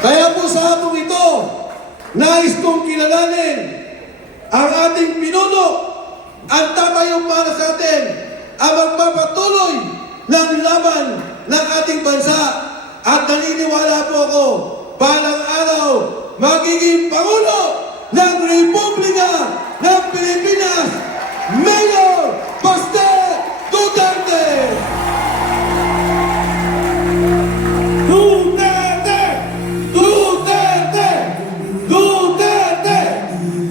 Kaya po sa hapong ito, nais kong kilalanin ang ating pinuno, ang tatayong para sa atin, ang magpapatuloy ng laban ng ating bansa. At naniniwala po ako, balang araw, magiging Pangulo ng Republika ng Pilipinas, Mayor Baste Duterte! Duterte! Duterte! Duterte!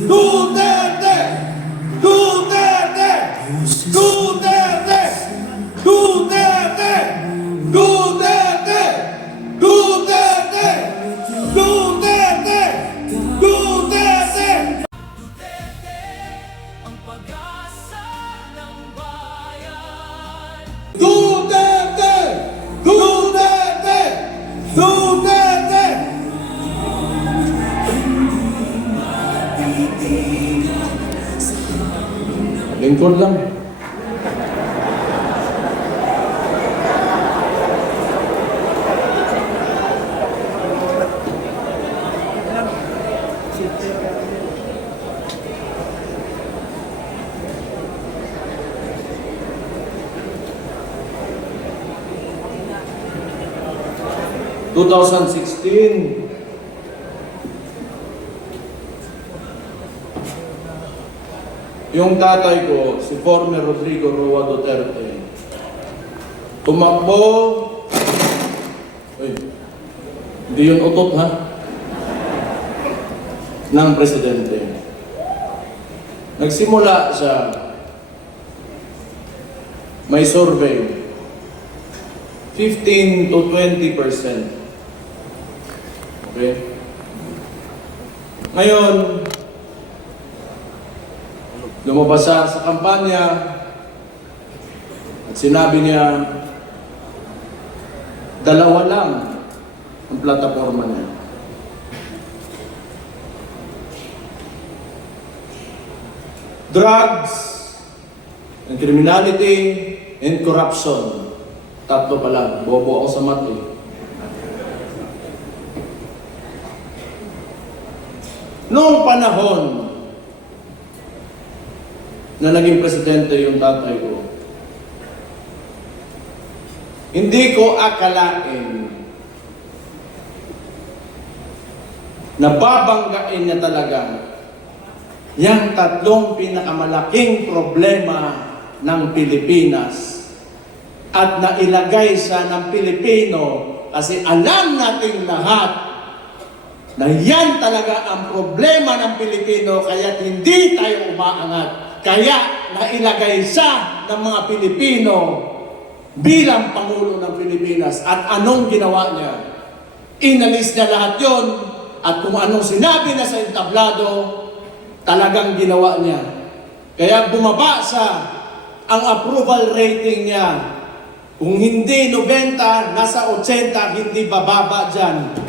Duterte! Duterte! Duterte! Duterte! Duterte! Duterte! Duterte! Duterte! Ang pag-asa ng bayan. Duterte! Duterte! Duterte! Lingkod lang. Two 2016, yung tatay ko, si former Rodrigo Roa Duterte, tumakbo, hindi yun utot ha, ng presidente. Nagsimula siya, may survey, 15 to 20%. Okay? Ngayon, lumabas siya sa kampanya at sinabi niya, dalawa lang ang plataforma niya. Drugs and criminality and corruption. Tatlo pa lang. Bobo ako sa math eh. Noong panahon na naging presidente yung tatay ko, hindi ko akalain na babanggain niya talaga yung tatlong pinakamalaking problema ng Pilipinas at nailagay siya ng Pilipino kasi alam nating lahat na yan talaga ang problema ng Pilipino kaya hindi tayo umaangat. Kaya nailagay siya ng mga Pilipino bilang Pangulo ng Pilipinas. At anong ginawa niya? Inalis niya lahat yon at kung anong sinabi na sa entablado, talagang ginawa niya. Kaya bumaba siya ang approval rating niya. Kung hindi 90, nasa 80, hindi bababa dyan.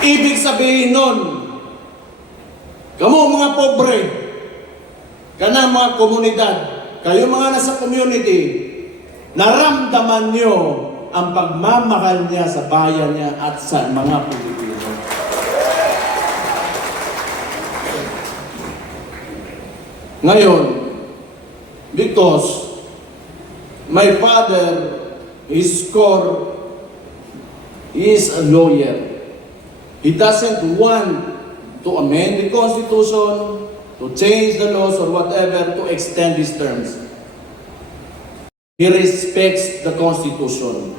Ibig sabihin nun, kamo mga pobre, kana mga komunidad, kayo mga nasa community, naramdaman nyo ang pagmamahal niya sa bayan niya at sa mga Pilipino. Ngayon, because my father is a lawyer. He doesn't want to amend the Constitution, to change the laws or whatever to extend his terms. He respects the Constitution.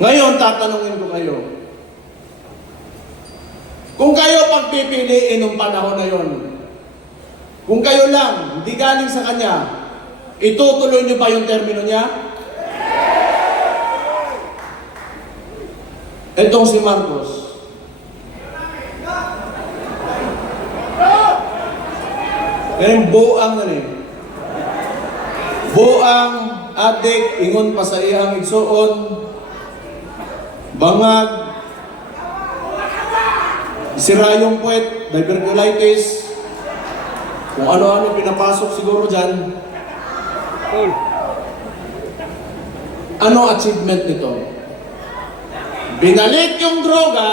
Ngayon, tatanungin ko kayo. Kung kayo pagpipiliin ng panahon na yon, kung kayo lang, hindi galing sa kanya, itutuloy niyo ba yung termino niya? Etong si Marcos. Ngayon, buang na rin. Buang, adik, ingon pa sa iyang igsuon, bangag, sira yung puwet, diverculitis, kung ano-ano pinapasok siguro dyan. Ano achievement nito? Binalik yung droga,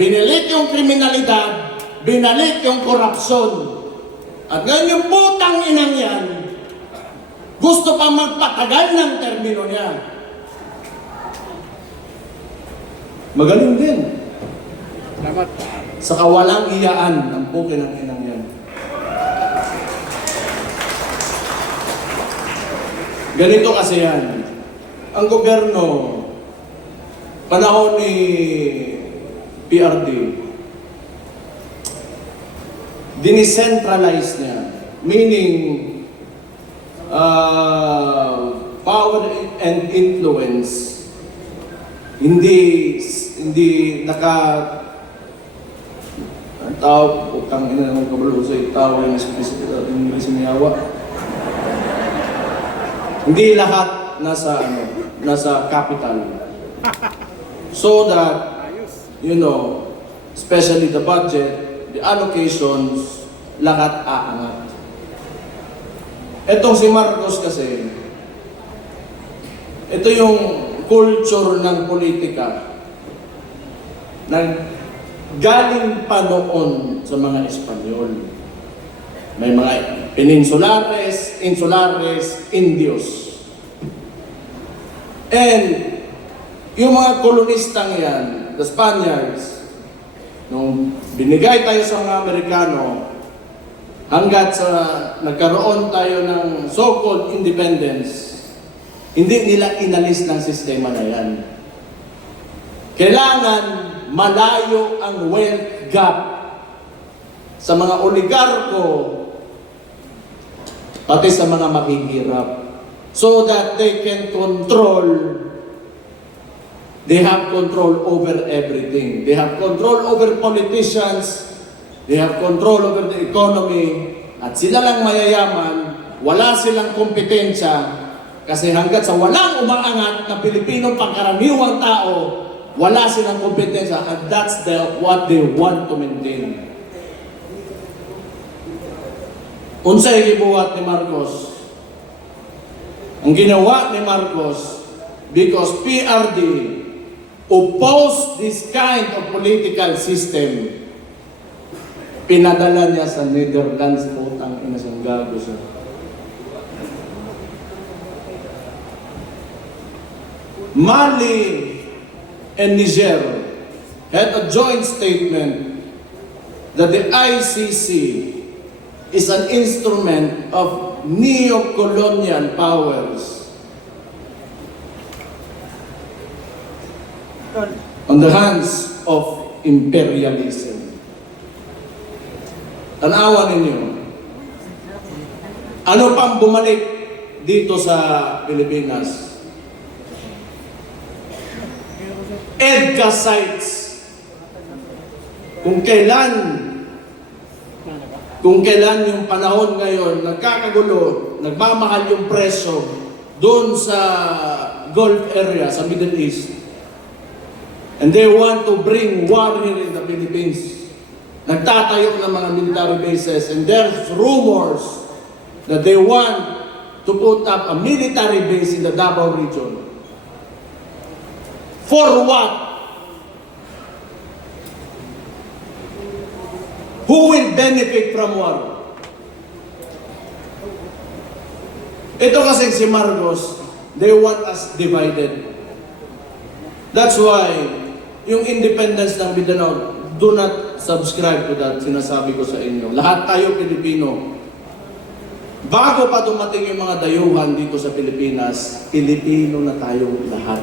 binalik yung kriminalidad, binalik yung korupsyon. At ngayon yung putang inang yan, gusto pa magpatagal ng termino niya. Magaling din. Salamat. Sa kawalang iyaan ng pukin ng inang yan. Ganito kasi yan. Ang gobyerno, panahon ni PRD, dinicentralize niya. Meaning, power and influence, hindi ang tao, utang ina ng kabalo sa tao yung isimiyawa. Hindi lahat nasa capital. So that, especially the budget, the allocations, lahat aangat. Etong si Marcos kasi, ito yung culture ng politika na galing pa noon sa mga Espanyol. May mga peninsulares, insulares, Indios. And yung mga kolonistang yan, the Spaniards, nung binigay tayo sa mga Amerikano, hanggat sa nagkaroon tayo ng so-called independence, hindi nila inalis ng sistema na yan. Kailangan malayo ang wealth gap sa mga oligarko pati sa mga makihirap so that they can they have control over everything. They have control over politicians, they have control over the economy, at sila lang mayayaman, wala silang kompetensya, kasi hanggat sa walang umaangat na Pilipinong pangkaraniwang tao, wala silang kompetensya, and that's what they want to maintain. Unsay gibuhat ni Marcos? Ang ginawa ni Marcos, because PRD opposed this kind of political system, pinadala niya sa Netherlands, putang ina siyang gago siya. Mali and Niger had a joint statement that the ICC is an instrument of neo-colonial powers on the hands of imperialism. Tanawan ninyo, ano pang bumalik dito sa Pilipinas? EDCA sites. Kung kailan yung panahon ngayon, nagkakagulo, nagmamahal yung presyo doon sa Gulf area, sa Middle East. And they want to bring war here in the Philippines. Nagtatayo ng mga military bases, and there's rumors that they want to put up a military base in the Davao region. For what? Who will benefit from war? Ito kasi si Marcos, they want us divided. That's why, yung independence ng Mindanao, do not subscribe to that, sinasabi ko sa inyo. Lahat tayo Pilipino. Bago pa dumating yung mga dayuhan dito sa Pilipinas, Pilipino na tayong lahat.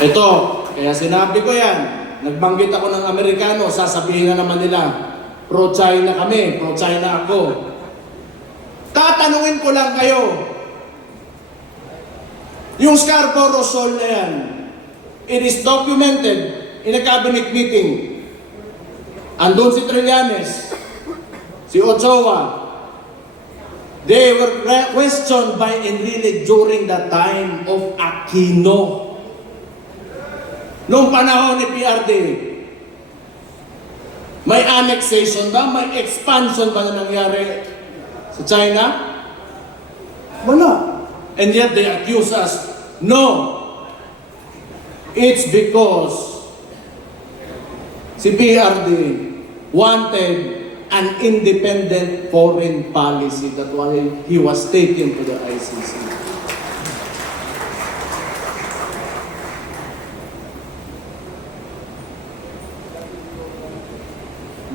Ito, kaya sinabi ko yan, nagbanggit ako ng Amerikano, sasabihin na naman nila, pro-China kami, pro-China ako. Tatanungin ko lang kayo, yung Scarborough Shoal na yan, it is documented in a cabinet meeting. Andun si Trillanes, si Ochoa, they were questioned by Enrile during the time of Aquino. Noong panahon ni PRD, may annexation ba? May expansion ba na nangyari sa China? And yet they accuse us. No! It's because si PRD wanted an independent foreign policy. That's why he was taken to the ICC.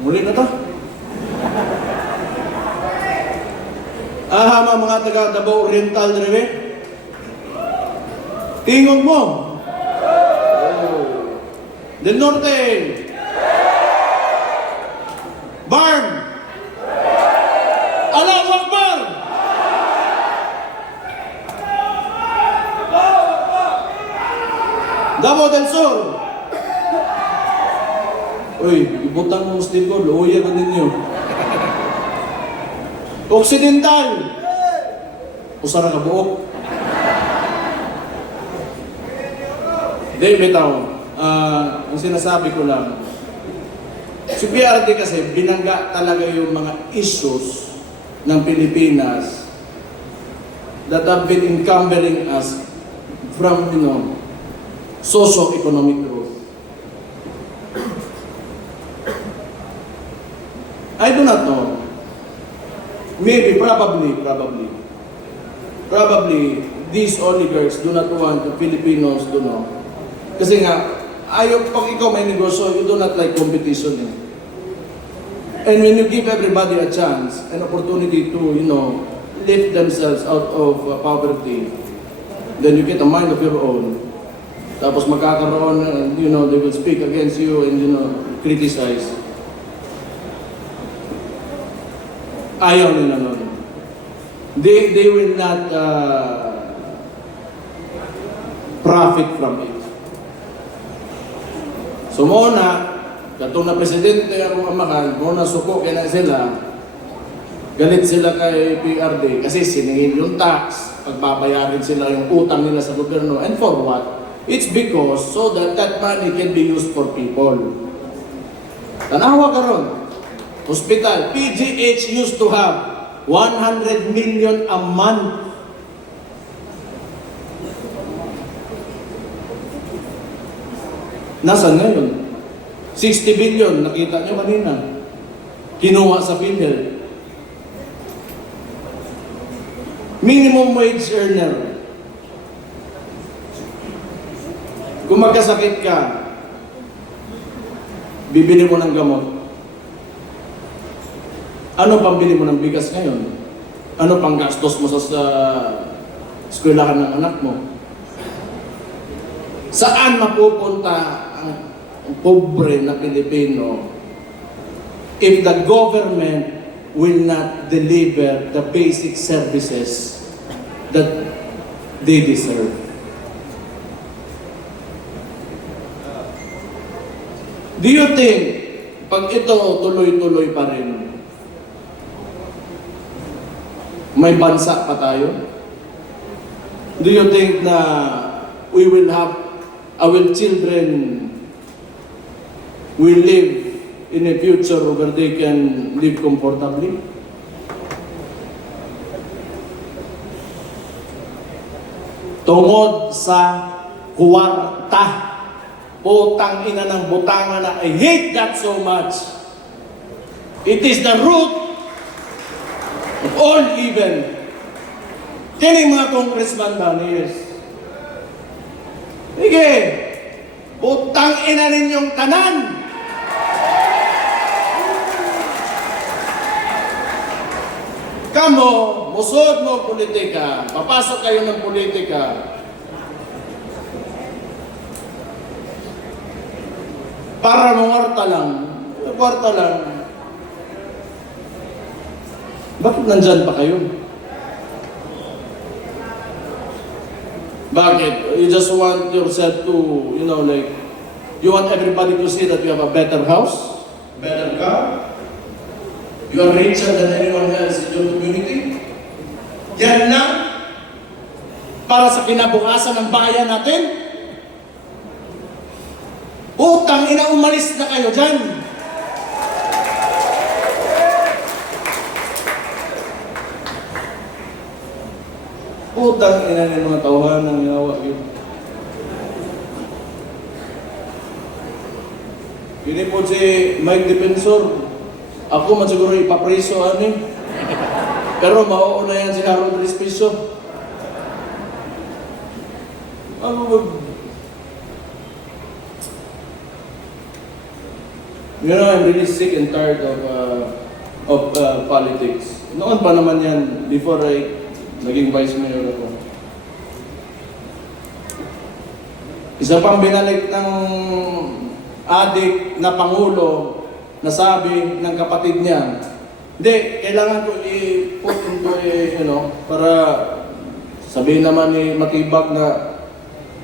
Muli na to. Mga taga Davao Oriental Reve. Tingog mo. Del Norte. Barn. Allahu Akbar. Davao del Sur. Uy, ibutang mo Muslim ko, luya ka ninyo. Occidental. Usara ka buok. Hindi, bitaw. Ang sinasabi ko lang, si PRD kasi binangga talaga yung mga issues ng Pilipinas that have been encumbering us from, socio-economic growth. I do not know. Maybe, probably, these oligarchs do not want the Filipinos to know. Kasi nga, pag ikaw may negosyo, you do not like competition. And when you give everybody a chance, an opportunity to, lift themselves out of poverty, then you get a mind of your own. Tapos magkakaroon, they will speak against you and, criticize. Ayaw nila nun. They will not profit from it. So muna, katong na presidente akong amakan, muna suko kaya na sila, galit sila kay PRD kasi siningin yung tax, pagbabayarin sila yung utang nila sa gobyerno. And for what? It's because so that money can be used for people. Tanawa ka ron. Hospital, PGH used to have 100 million a month. Nasaan ngayon? 60 billion, nakita nyo kanina. Kinuha sa PhilHealth. Minimum wage earner. Kung magkasakit ka, bibili mo ng gamot. Ano pambili mo ng bigas ngayon? Ano pang gastos mo sa eskwelahan ng anak mo? Saan mapupunta ang pobre na Pilipino if the government will not deliver the basic services that they deserve? Do you think pag ito tuloy-tuloy pa rin, may bansa pa tayo? Do you think na we will have our children will live in a future where they can live comfortably? Tungod sa kwarta. Putang ina ng butangan na I hate that so much. It is the root of all evil. Kining mga congressman ba niyos? Sige, putang ina ninyong tanan. Kamo, musod mo politika, papasok kayo ng politika. Para mong kwarta lang. Bakit nandyan pa kayo? Bakit? You just want yourself to, you want everybody to see that you have a better house, better car, you are richer than anyone else in your community? Yan na para sa kinabukasan ng bayan natin? Utang ina, umalis na kayo dyan. Putang ina ng mga tauhan ng yawa yun. Kini po si Mike Defensor. Ako man siguro ipapreso ani. Pero mauuna yan si Harold Respiso. Ano ba? You know, I'm really sick and tired of politics. Noon pa naman yan, before I naging vice mayor ako. Isa pang binalik ng adik na pangulo na sabi ng kapatid niya, hindi, kailangan ko i-put into para sabihin naman ni Matibag na,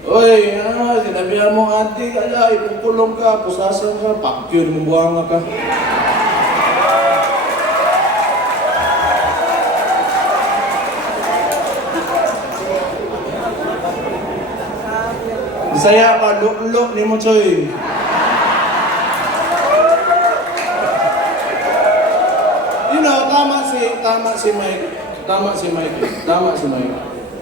oy, sinabihan mo adik, ipukulong ka, pusasan ka, pakyo, buwanga ka. Bisaya ka, luk-luk ni mo, Choy. You know, tama si Mike.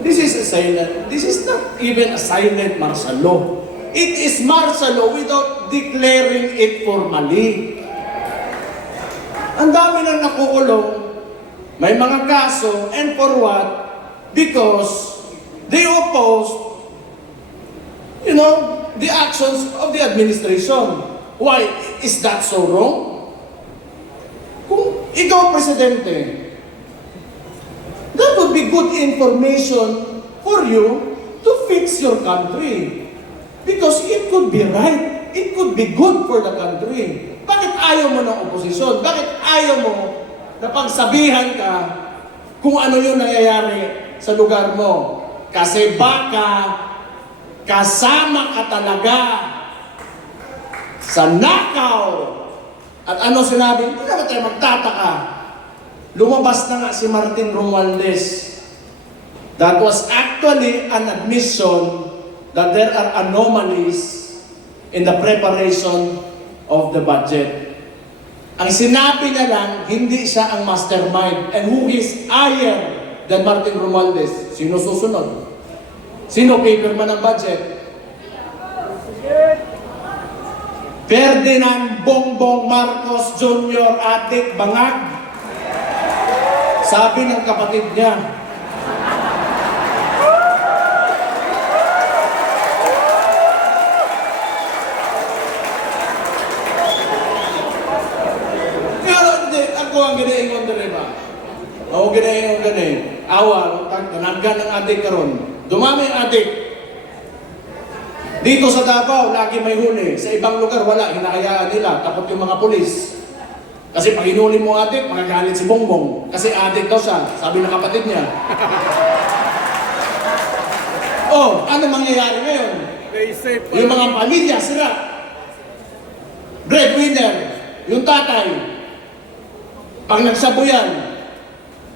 This is not even a silent martial law. It is martial law without declaring it formally. Ang dami nang nakukulong, may mga kaso, and for what? Because they opposed the actions of the administration. Why? Is that so wrong? Kung ikaw presidente, that would be good information for you to fix your country. Because it could be right. It could be good for the country. Bakit ayaw mo ng oposisyon? Bakit ayaw mo na pagsabihan ka kung ano yung nangyayari sa lugar mo? Kasi baka kasama ka talaga sa nakaw. At ano sinabi? Hindi naman tayo magtataka. Lumabas na nga si Martin Romualdez. That was actually an admission that there are anomalies in the preparation of the budget. Ang sinabi niya lang, hindi siya ang mastermind. And who is higher than Martin Romualdez? Sino susunod? Sino paperman ng budget? Ferdinand Bongbong Marcos Jr. Adik Bangag. Sabi ng kapatid niya. Pero hindi, ako ang ginaingon din ba? Ako ginaingon din. Awa, tanaggan ng adik karon. Dumami ang adik. Dito sa Davao, lagi may huli. Sa ibang lugar, wala. Hinahayaan nila. Takot yung mga pulis. Kasi pag hinuli mo adik, magagalit si Bongbong. Kasi adik daw siya. Sabi ng kapatid niya. Oh, ano mangyayari ngayon? Yung mga pamilya, sira. Breadwinner, yung tatay. Pag nagsabuyan,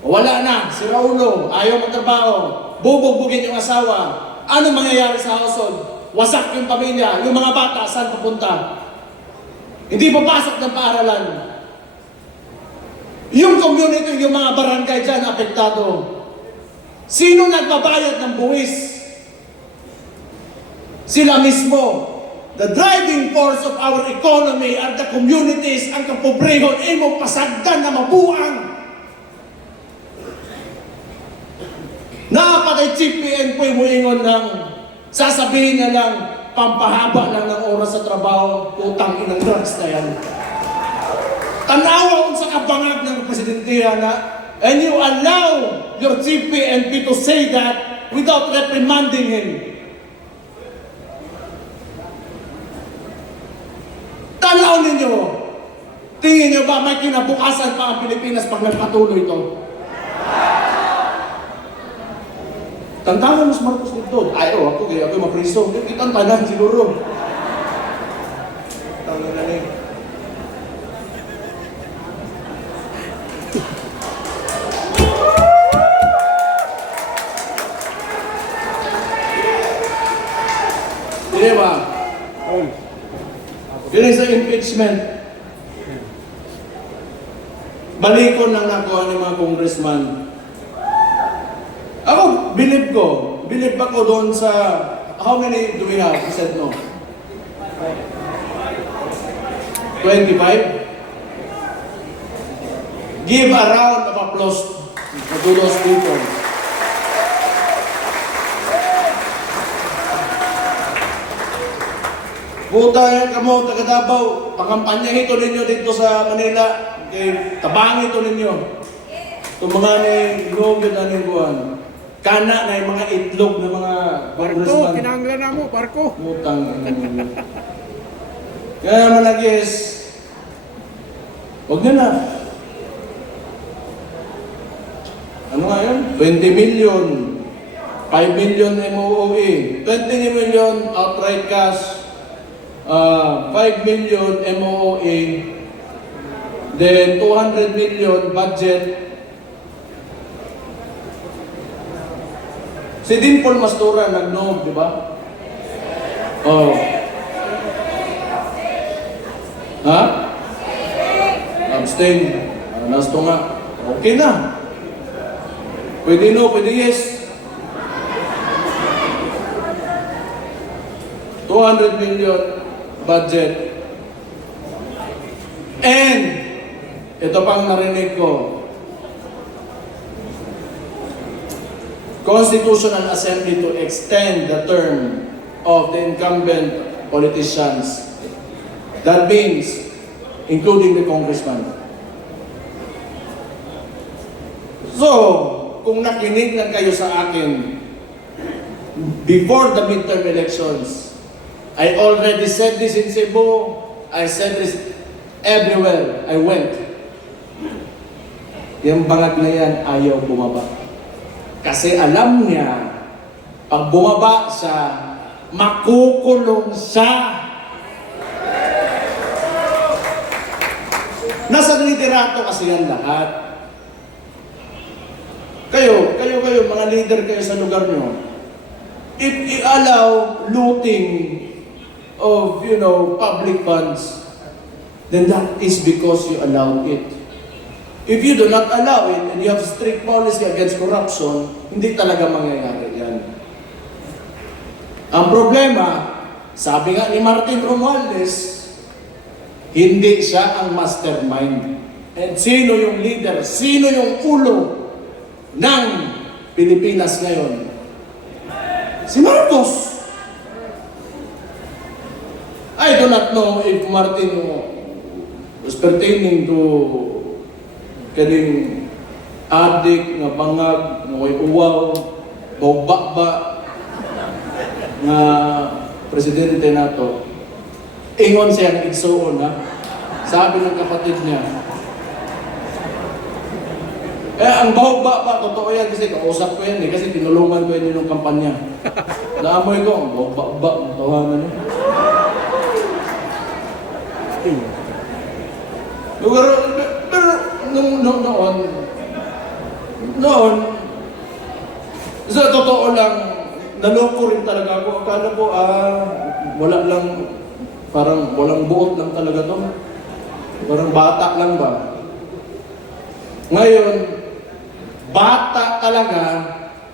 wala na, sira ulo, ayaw magtrabaho, bubugbugin yung asawa. Ano mangyayari sa household? Wasak yung pamilya, yung mga bata, saan papunta? Hindi papasok ng paaralan. Yung community, yung mga barangay dyan, apektado. Sino nagbabayad ng buwis? Sila mismo. The driving force of our economy are the communities, ang kapobrehon, mo pasagdan na mabuang. Napatay Chief PNP mo ingon ng sasabihin niya lang, pampahaba lang ng oras sa trabaho, utang inang drugs na yan. Tanawa sa kabangag ng presidentiya na, and you allow your Chief PNP to say that without reprimanding him. Tanaw ninyo, tingin nyo ba may kinabukasan pa ang Pilipinas pag nagpatuloy ito? Tantangan mas Marcos dito. Ay, ako mapriso. Hindi tantanan siguro. Tangan na rin. Hindi ba? Yun sa impeachment. Balikon lang nakuha ng mga congressman. Ako, believe ako doon sa, how many do we have? He said no. 25? Give a round of applause to those people. Puta yan kamo, taga Davao, pangampanya ito ninyo dito sa Manila, kay tabang ito ninyo. Itong mga itlog yun anong buwan. Kana na yung mga itlog ng mga Barko, congressman. kinanglan na mo, barko. Mutang. Kaya naman nag-yes, huwag nyo na. Ano nga yun? 20 million. 5 million MOOE. 20 million outright cash. 5 million MOOE. Then 200 million budget. Si Dimple Mastura nag-no, di ba? Oh. Ha? Abstain. Nasto nga. Okay na. Pwede no, pwede yes. 200 million budget. And, ito pang narinig ko, Constitutional Assembly to extend the term of the incumbent politicians. That means, including the congressman. So, kung nakinig lang kayo sa akin, before the midterm elections, I already said this in Cebu, I said this everywhere I went. Yung bangag na yan, ayaw bumaba. Kasi alam niya, pag bumaba siya, makukulong siya. Nasa liderato kasi yan lahat. Kayo, mga leader kayo sa lugar nyo, if you allow looting of, public funds, then that is because you allow it. If you do not allow it and you have strict policy against corruption, hindi talaga mangyayari yan. Ang problema, sabi nga ni Martin Romualdez, hindi siya ang mastermind. And sino yung leader? Sino yung ulo ng Pilipinas ngayon? Si Marcos. I do not know if Martin was pertaining to kaning adik nga bangag, nga way uwaw, bawbakba nga presidente nato. Ingon siyang igsuon ha. Sabi ng kapatid niya. Ang bawba pa, totoo yan kasi kausap ko yan eh, kasi tinulungan ko yun yung kampanya. Naamoy ko, ang bawba, tawanan niya. Pero noon, sa totoo lang, naloko rin talaga ako. Akala ko, wala lang, parang walang buot lang talaga to. Parang bata lang ba? Ngayon, bata talaga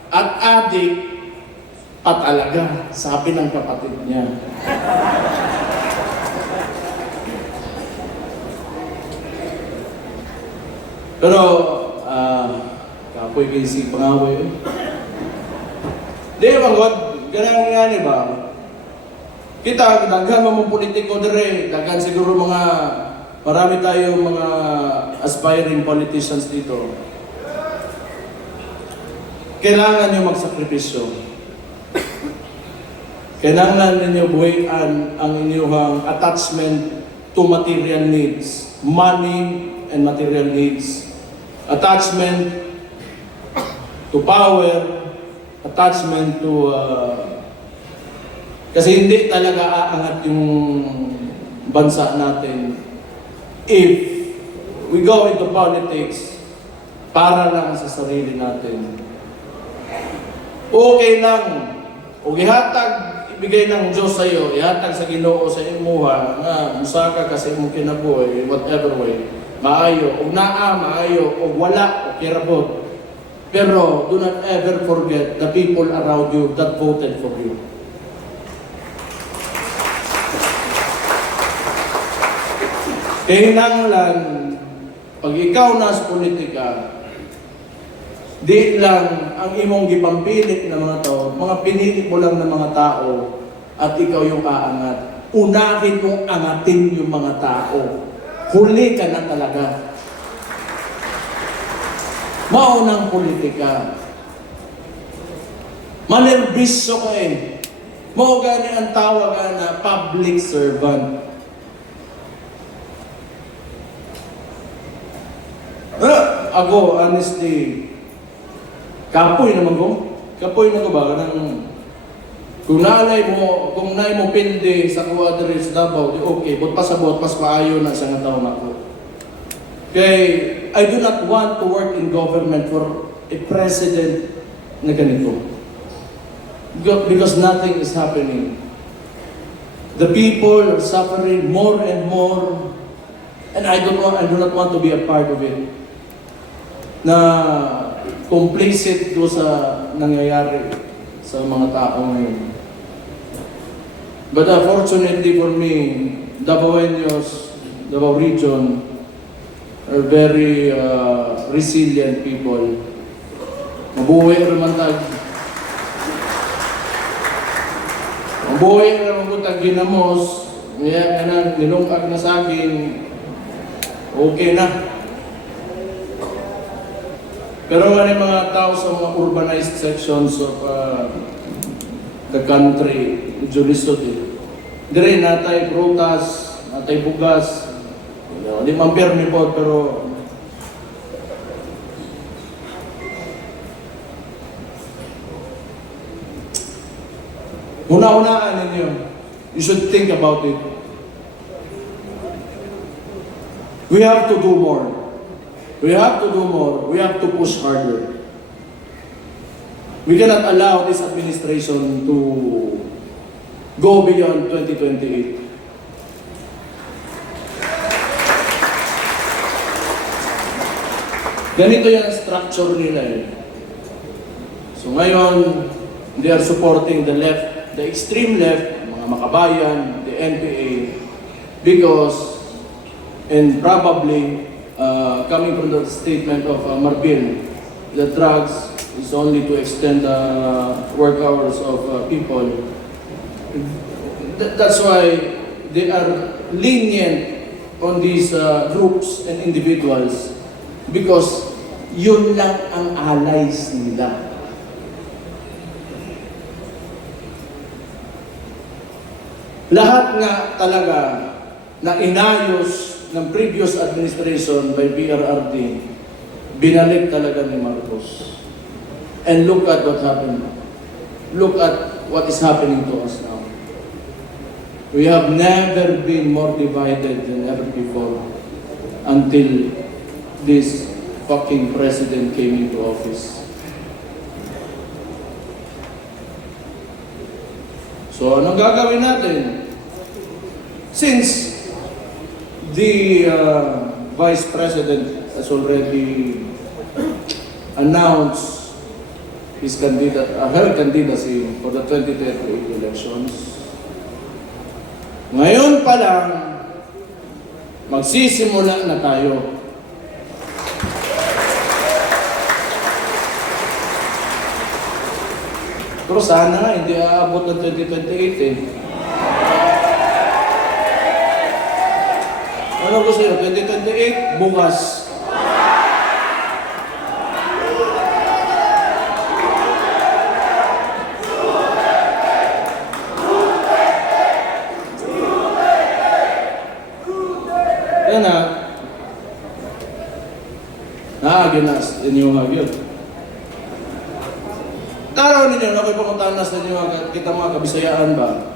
at adik pa talaga, sabi ng kapatid niya. Pero, kapoy kayo si pangaway. Di ba, God? Ganang nga ni ba? Kita, daghan mga politiko dire, daghan siguro marami tayong mga aspiring politicians dito. Kailangan nyo magsakripisyo. Kailangan ninyo buhayan ang inyong attachment to material needs. Money and material needs. Attachment to power, attachment to kasi hindi talaga aangat yung bansa natin if we go into politics para lang sa sarili natin. Okay lang, o gihatag, ibigay ng Diyos sa iyo, ihatag sa Ginoo sa imuha, nga musaka kasi imong kinabuhi, whatever way, maayo, o naa, maayo, o wala, o kirabot. Pero do not ever forget the people around you that voted for you. Kinahanglan, pag ikaw nas politika, di lang ang imong gipampilit na mga tao, mga pinili mo lang ng mga tao at ikaw yung aangat. Unahin mong angatin yung mga tao. Huli ka na talaga. Maunang politika. Manerbiso ka eh. Mao gani ang tawag na public servant. Ako, honestly, kapoy naman ko. Kapoy na ko ba? Kung nalay mo pindi sa kuwadris Davao, di okay. But pasabot, pas maayo na sa nga taon ako. Kay, I do not want to work in government for a president na ganito. Because nothing is happening. The people are suffering more and more. And I do not want to be a part of it. Na complicit do sa nangyayari sa mga tao ngayon. But fortunately for me, Davaoenos, Davao region, are very resilient people. Mabuhay naman tag ginamos, nilungkag na sa akin, okay na. Pero may mga tao sa mga urbanized sections of the country, Julisot dire natay prutas, natay bugas, di man permi po, pero una-unaan ninyo, you should think about it. We have to do more. We have to do more. We have to push harder. We cannot allow this administration to go beyond 2028. Ganito yan ang structure nila eh. So ngayon, they are supporting the left, the extreme left, mga makabayan, the NPA, because, and probably, coming from the statement of Marbil, the drugs is only to extend the work hours of people. That's why they are lenient on these groups and individuals because yun lang ang allies nila. Lahat nga talaga na inayos ng previous administration by PRRD, binalik talaga ni Marcos. And look at what happened. Look at what is happening to us now. We have never been more divided than ever before until this fucking president came into office. So, anong gagawin natin? Since the Vice President has already announced her candidacy for the 2028 elections. Ngayon pa lang, magsisimula na tayo. Pero sana hindi aabot ng 2028 eh. Ano gusto nyo? 2028, bukas. Yan na. Naaginas, inyong agil. Taraw ninyo, nakoy panguntahan sa inyo, kita mga kabisayaan ba?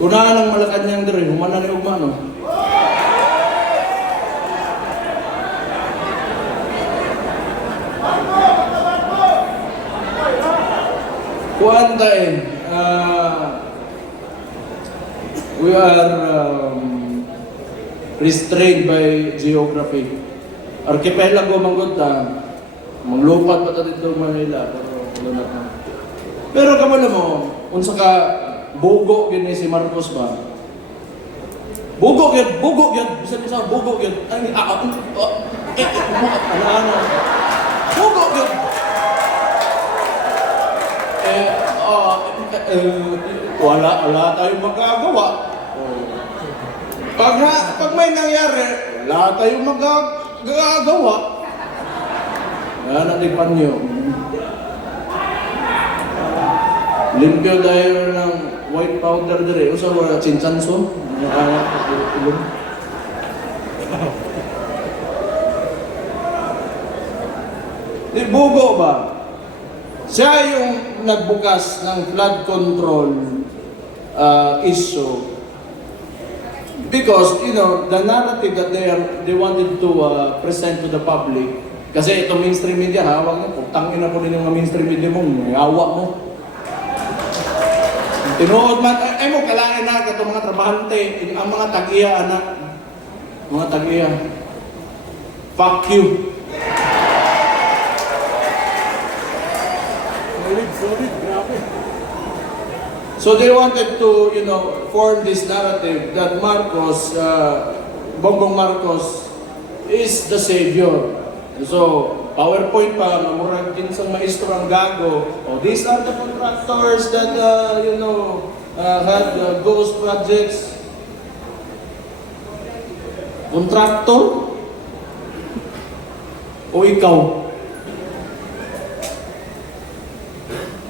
Kunaan ng Malacanang diri, humana ni Ugmano. Kuantain, we are restrained by geography. Archipelago manggod ta, Manglupat pa ta dito Manila, pero wala na. Pero kamala mo, unsa ka bugo gid ni si Marcos ba? Bugo yun, bisan sa bugo yun. Ano, bugo yun. Wala tayong magagawa. Pag may nangyari, wala tayong magagawa. Yan ang panyo. Limpyo tayo ng white powder dire. Usa wala chinchanso. Di bugo ba? Siya yung nagbukas ng flood control issue. Because, you know, the narrative that they wanted to present to the public, kasi ito mainstream media, hawak na po, tangin na po rin yung mga mainstream media mo, hawak mo. Tinuod man, ay mo, kailangan na ito mga trabahante, ang mga tag-iya, anak. Mga tag-iya. Fuck you. Solid, grabe. So they wanted to, you know, form this narrative that Marcos, Bongbong Marcos, is the savior. So, PowerPoint pa, mamurag din sa maestro ang gago. Oh, these are the contractors that, you know, had ghost projects. Contractor? O ikaw?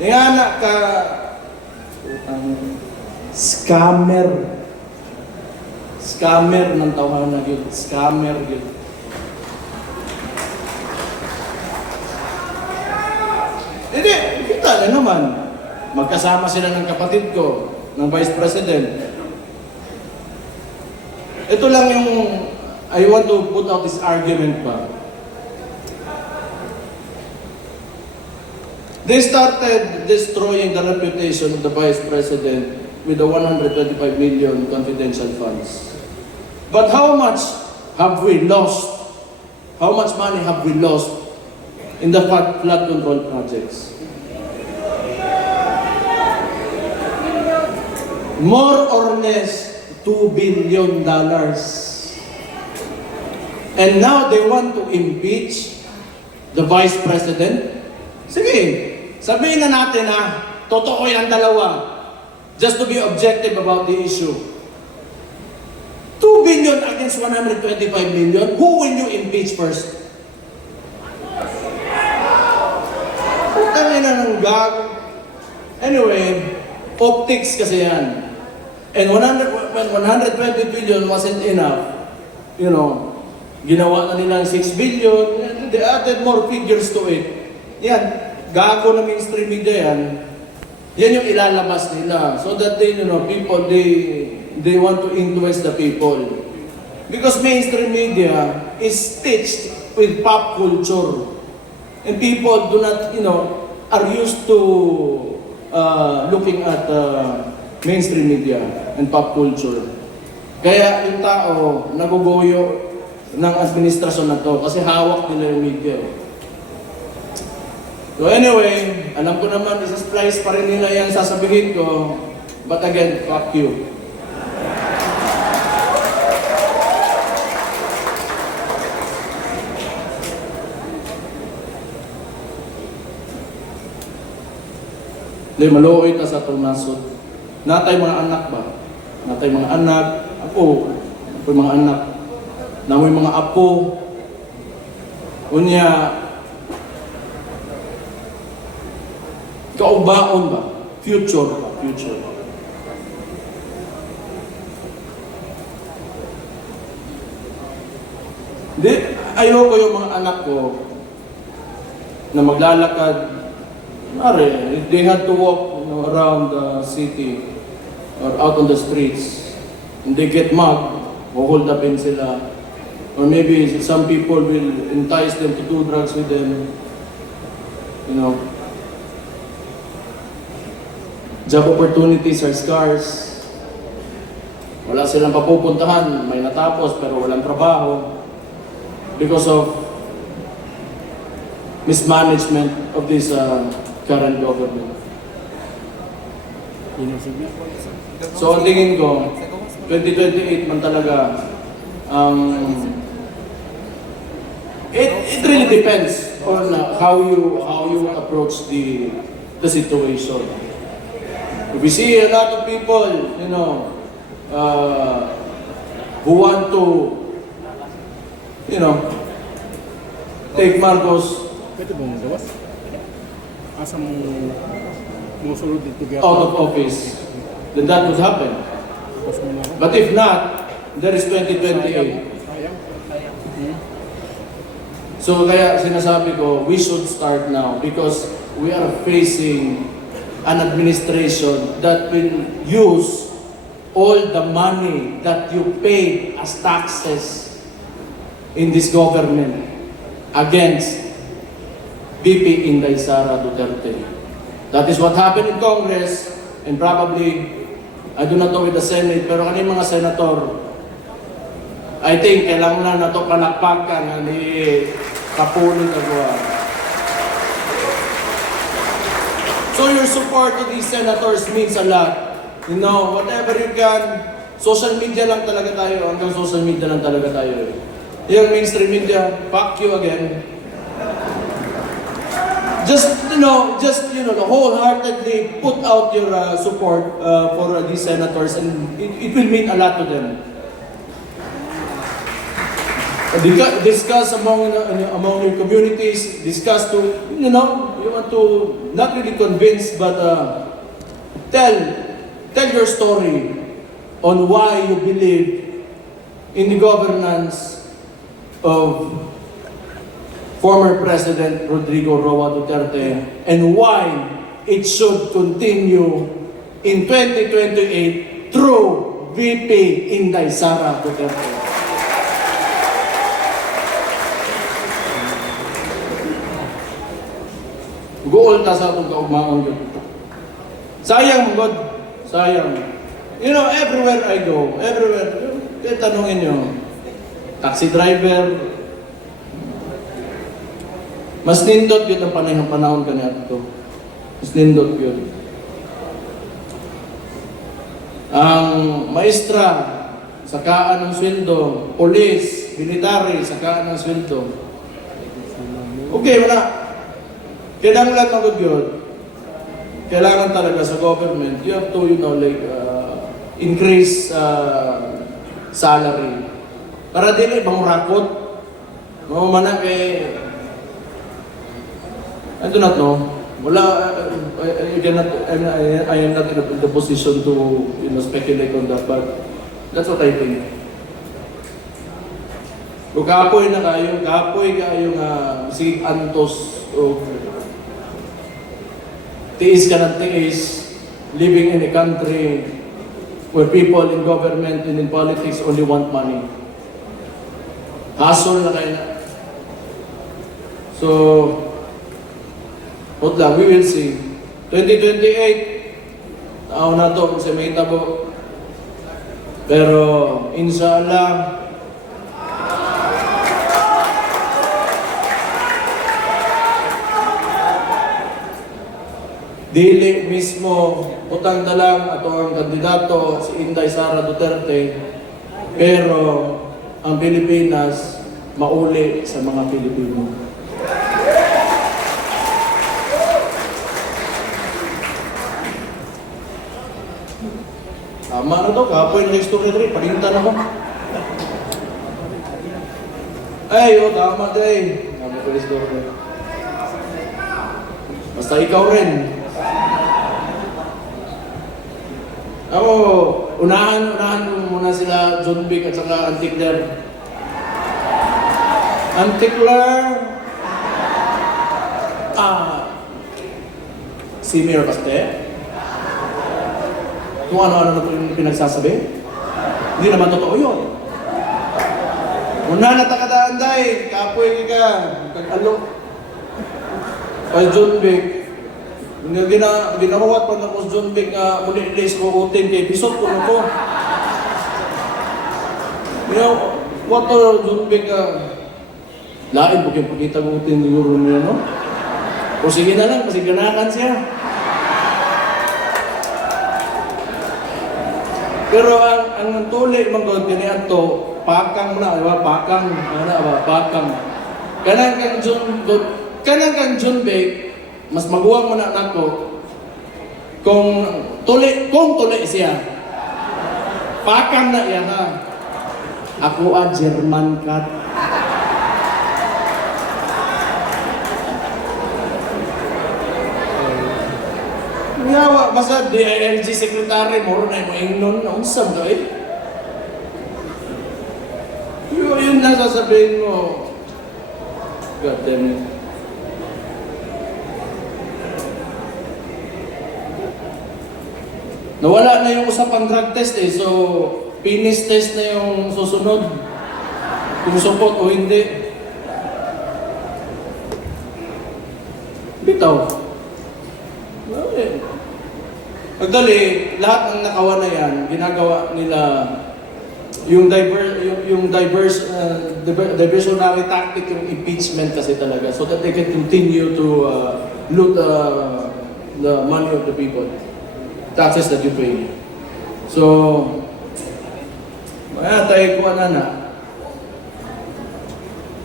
Nga ka, scammer. Scammer ng tawahan na yun. Scammer yun. Hindi, kita na naman. Magkasama sila ng kapatid ko, ng Vice President. Ito lang yung, I want to put out this argument pa. They started destroying the reputation of the Vice President with the 125 million confidential funds. But how much have we lost? How much money have we lost in the flood control projects? More or less $2 billion. And now they want to impeach the Vice President? Sige, sabihin na natin na totoo yung dalawa. Just to be objective about the issue. 2 billion against 125 million, who will you impeach first? Putangin na ng gag. Anyway, optics kasi yan. And when 120 billion wasn't enough, you know, ginawa na nilang 6 billion, they added more figures to it. Yan, gago na mainstream media yan. Yan yung ilalabas nila. So that they, you know, people, they want to influence the people. Because mainstream media is stitched with pop culture. And people do not, you know, are used to looking at mainstream media and pop culture. Kaya yung tao, naguguyo ng administrasyon na to kasi hawak nila yung media. So anyway, alam ko naman, isa-splice pa rin nila yan sasabihin ko. But again, fuck you. Hindi, maluoy ta sa itong nasod. Natay mga anak ba? Natay mga anak. Ako, mga anak. Namoy mga apo. Unya, kaubaon ba? Future ba? Future. Di, ayoko yung mga anak ko na maglalakad. They had to walk, you know, around the city or out on the streets. And they get mugged, hold up in sila. Or maybe some people will entice them to do drugs with them. You know, job opportunities are scarce. Wala silang papupuntahan, may natapos pero walang trabaho. Because of mismanagement of this current government. So ang tingin ko, 2028 man talaga it really depends on how you approach the situation. We see a lot of people, who want to, take Marcos Pwede bang gawas? Asa mo musulod dito kaya? out of office. Then that would happen. Tapos mo na ako. But if not, there is 2028. Sayang. So kaya sinasabi ko, we should start now because we are facing an administration that will use all the money that you paid as taxes in this government against VP Inday Sara Duterte. That is what happened in Congress and probably, I do not know with the Senate, pero kaning mga senator, I think kailangan na ito palakpakan ni Kapuli Kagwa. So your support to these senators means a lot. Whatever you can, social media lang talaga tayo, hanggang social media lang talaga tayo. Yung mainstream media, fuck you again. Just wholeheartedly put out your support for these senators and it will mean a lot to them. Discuss among your communities, discuss to, you want to not really convince but tell your story on why you believe in the governance of former President Rodrigo Roa Duterte and why it should continue in 2028 through VP Inday Sara Duterte. Goal ta sa itong kaugmaon yun. Sayang, God. Sayang. Everywhere I go, kaya tanongin nyo, taxi driver, mas nindot yun ang panahon ka niya ito. Mas nindot yun. Ang maestra, sakaan ng sweldo, polis, military, sakaan ng sweldo. Okay, wala. Kailangan magod yun. Kailangan talaga sa government, you have to, increase salary. Para dili ibang rakot. Mana kay I do not know. Wala, I am not in the position to speculate on that, but that's what I think. Kung kapoy kayo nga si Antos o tiis ka ng tiis, living in a country where people in government and in politics only want money. Hustle na kayo na. So, what lang, we will see. 2028, taon na to kung sa may tabo. Pero, inshallah, dili mismo utang na lang ato ang kandidato si Inday Sara Duterte, pero ang Pilipinas mauli sa mga Pilipino. Tama na to, kapoy ng history rin, palintan ako. Ay, tama din. Tama ko history. Basta ikaw rin. Ako, unahan muna sila John Vic at saka Antikler. Antikler, senior paste. Kung ano-ano na yung pinagsasabi. Hindi naman totoo yun. Una na takadaan day, kapoy ka, kag-alok. Ay John Vic, ginahuwat pa na ko John Vic nga muli-ilis ko utin kay pisot ko na ko. What to John Vic Lain po kayong pakita mo tinuro niya, no? O sige na lang, kasi ganakan siya. Pero ang tuli magod kini ato pakang na ba pakang ana ba pakang kanang kang John Beck mas maguwang mo na nako kung tuli siya pakang na iya ha ako a German cat. Ngawa, basta DILG secretary, moro na yung ingnon na unsam na eh. Yun na sasabihin mo. God damn it. Nawala na yung usapang drug test eh, so penis test na yung susunod. Kung support o hindi. Bitaw. Well, eh. Pagdali, lahat ng nakawa na yan, ginagawa nila yung diversionary tactic, yung impeachment kasi talaga, so that they can continue to loot the money of the people, taxes that you pay. So, tayo kuha na.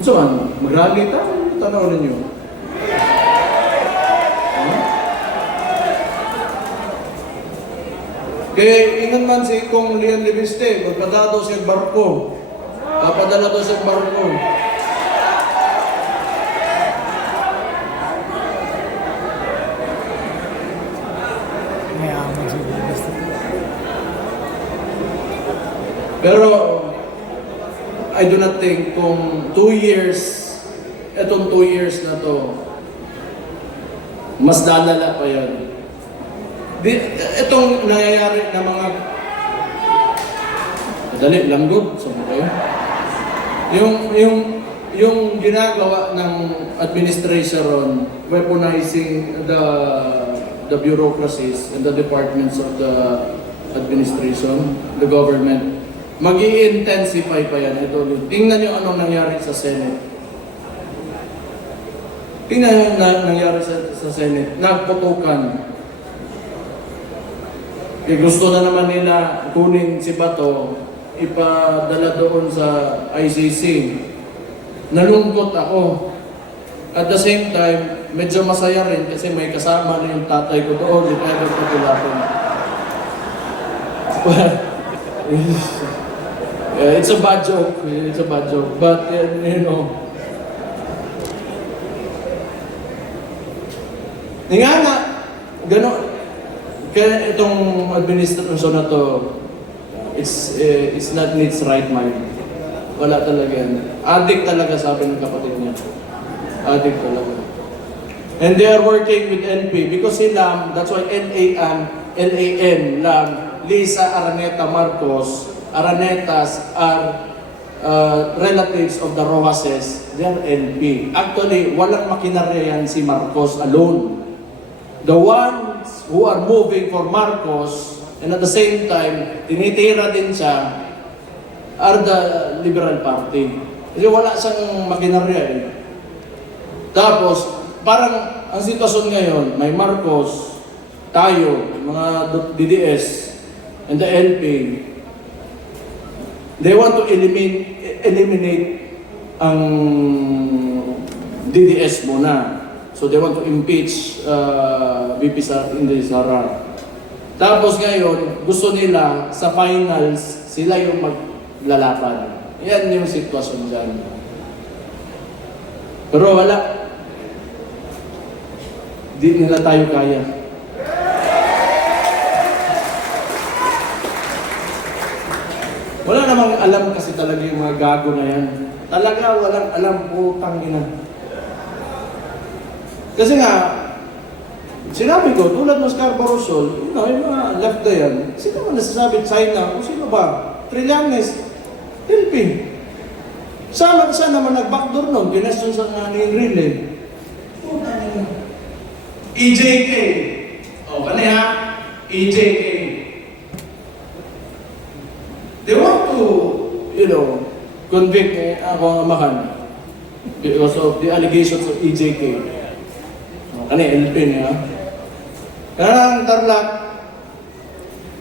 So, mag-rally tayo, tanaw ninyo. Kaya ingat man si Kong Lian Libiste, magpadala daw siyang barko. Papadala daw siyang barko. Pero, I do not think kung 2 years, etong 2 years na to, mas lalala pa yan. Itong nangyayari na mga dali langgod sa kayo. Yung ginagawa ng administration weaponizing the bureaucracies and the departments of the administration, the government, mag-i-intensify pa yan. Ito, tingnan nyo anong nangyari sa Senate. Tingnan nyo nangyari sa Senate. Nagputukan. Gusto na naman nila kunin si Bato, ipadala doon sa ICC. Nalungkot ako. At the same time, medyo masaya rin kasi may kasama na yung tatay ko doon, if ever Copilato. It's a bad joke. It's a bad joke. But, you know, nga, gano'n. Kaya itong administrasyon na to, it's not in its right mind. Wala talaga yan. Addict talaga, sabi ng kapatid niya. Addict talaga. And they are working with NP because si Lam, that's why LAN, Lam, Lisa Araneta Marcos, Aranetas are relatives of the Rojases. They are NP. Actually, walang makinarya yan si Marcos alone. The ones who are moving for Marcos and at the same time, tinitira din siya, are the Liberal Party. Kasi wala siyang makinarya eh. Tapos, parang ang sitwasyon ngayon, may Marcos, tayo, mga DDS, and the LP, they want to eliminate ang DDS muna. So they want to impeach VP Inday Sara. Tapos ngayon, gusto nila sa finals, sila yung maglalaban. Yan yung sitwasyon dyan. Pero wala. Di nila tayo kaya. Wala namang alam kasi talaga yung mga gago na yan. Talaga walang alam, putang ina. Kasi nga, sinabi ko, tulad ng Scarborough Shoal, yung mga left na yan, sino man nasasabi China, kung sino ba? Trillanes, Philippine. Saan naman nag-backdoor nun? Ginestyon sa nga ni Rile. EJK. O, kanya, EJK. They want to, convict ako ang amahan. because of the allegations of EJK. Kani, LP niya. Karang Tarlac,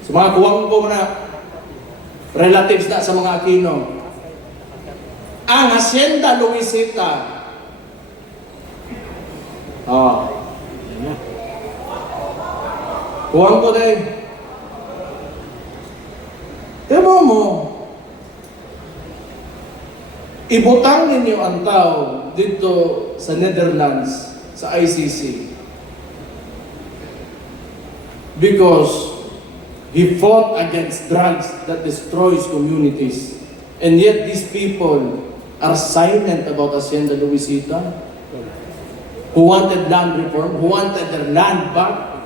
sa mga kuwang ko na relatives na sa mga Aquino, ang Hacienda Luisita, kuwang ko din. Temo mo, ibutang ninyo ang tao dito sa Netherlands, sa ICC. Because he fought against drugs that destroys communities. And yet these people are silent about Hacienda Luisita, who wanted land reform, who wanted their land back.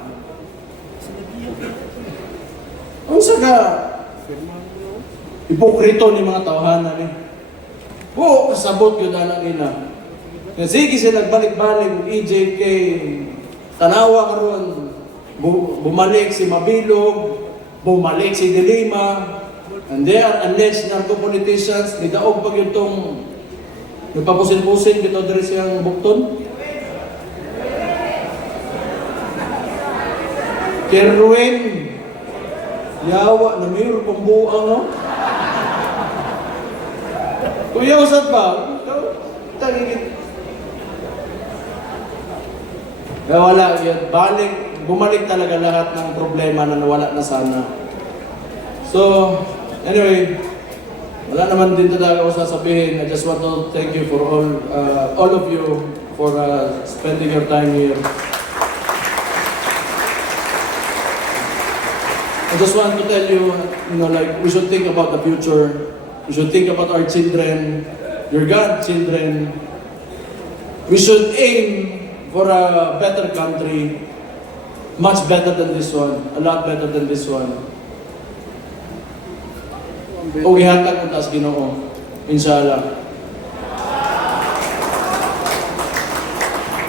Ang saka, ipokrito ni mga tawahanan eh. Oo, kasabot yun na lang ina. Sige sila nagbalik-balik, EJK, tanawa karon, bumalik si Mabilog, bumalik si De Lima, and they are alleged narco-politicians, nidaog pag itong nagpapusin-pusin, bitaw diri siyang bukton. Kerwin, yawa na mayroon pang buang, no? Kuya, usad ba? Tagigit. Kaya wala, yun. Bumalik talaga lahat ng problema na nawala na sana. So, anyway, wala naman din talaga ako sasabihin. I just want to thank you for all of you for spending your time here. I just want to tell you, like, we should think about the future. We should think about our children, your godchildren. We should aim for a better country, much better than this one, a lot better than this one. O gihatag ang taas Ginoo, inshallah.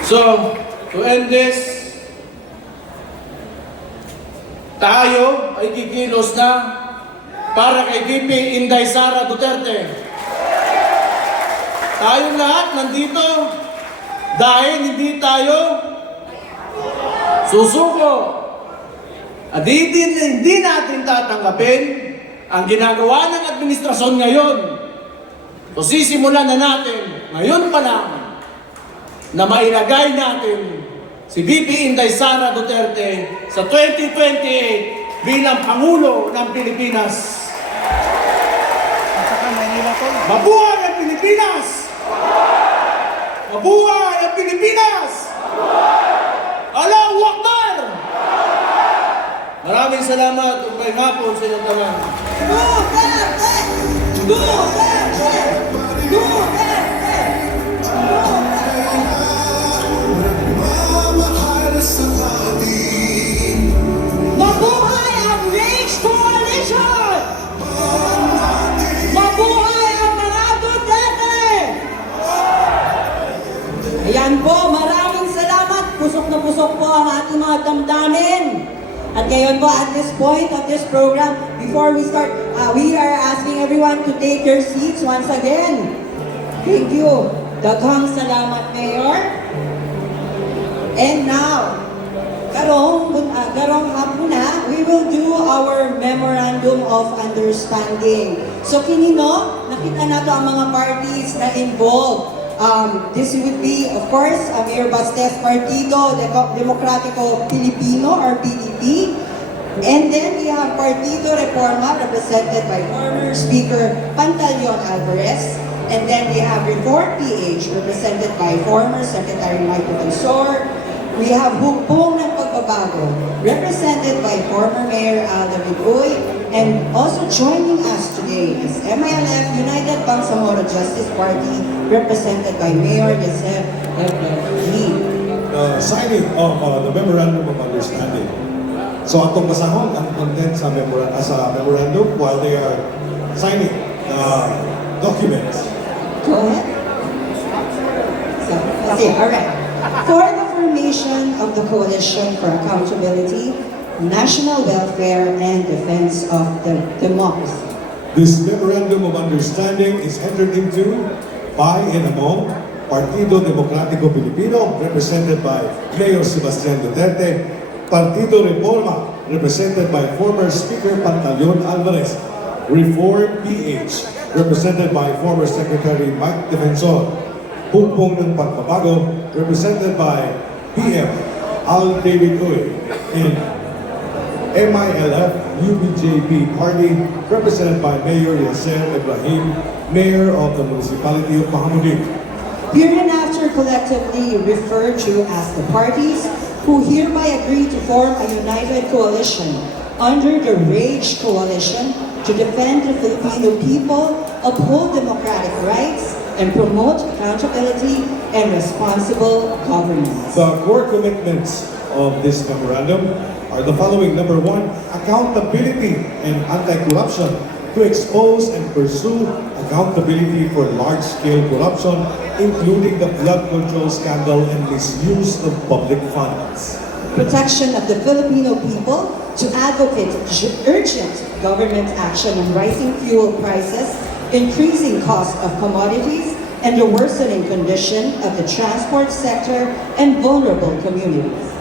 So, to end this, tayo ay kikilos na para kay VP Inday Sara Duterte. Tayong lahat nandito dahil hindi tayo susuko. At hindi natin tatanggapin ang ginagawa ng administrasyon ngayon. So sisimulan na natin ngayon pa lang na mailagay natin si VP Inday Sara Duterte sa 2028 bilang Pangulo ng Pilipinas. Mabuhay ang Pilipinas! Mabuhay ang Pilipinas! Allahu Akbar! Maraming salamat at may hapon sa inyong tanan. Duterte! Duterte! Duterte! Mabuhay ang Rage Coalition! Mabuhay ang mga Duterte! Ayan po, maraming salamat. Pusok na pusok po ang ating mga damdamin. At ngayon po, at this point of this program, before we start, we are asking everyone to take your seats once again. Thank you. Daghang salamat, Mayor. And now, karong hapon na, we will do our Memorandum of Understanding. So kini no, nakita na to ang mga parties na involved. This would be, of course, Mayor Bastes Partido Demokratiko Pilipino, or PDP. And then we have Partido Reforma, represented by former Speaker Pantaleon Alvarez. And then we have Reform PH, represented by former Secretary Michael Consor. We have Hukbong ng Pagbabago, represented by former Mayor Al David Uy. And also joining us today is MILF United Bangsamoro Justice Party, represented by Mayor Yasef Lee. Signing of the Memorandum of Understanding. So atong basahon ang content sa memorandum while they are signing the documents. Go ahead. So, let's see. All right. For the formation of the Coalition for Accountability, National Welfare, and Defense of the Democracy. This Memorandum of Understanding is entered into by and among Partido Demokratiko Pilipino, represented by Mayor Sebastian Duterte. Partido Reforma, represented by former Speaker Pantaleon Alvarez. Reform PH, represented by former Secretary Mike Defensor. Pungpong ng Pagbabago, represented by PM Al David Uy. And MILF UBJP Party, represented by Mayor Yasser Ibrahim, Mayor of the Municipality of Mahamudik. Hereinafter collectively referred to as the parties who hereby agree to form a united coalition under the RAGE Coalition to defend the Filipino people, uphold democratic rights, and promote accountability and responsible governance. The core commitments of this memorandum are the following. Number one, accountability and anti-corruption to expose and pursue accountability for large-scale corruption, including the blood control scandal and misuse of public funds. Protection of the Filipino people to advocate urgent government action on rising fuel prices, increasing cost of commodities, and the worsening condition of the transport sector and vulnerable communities.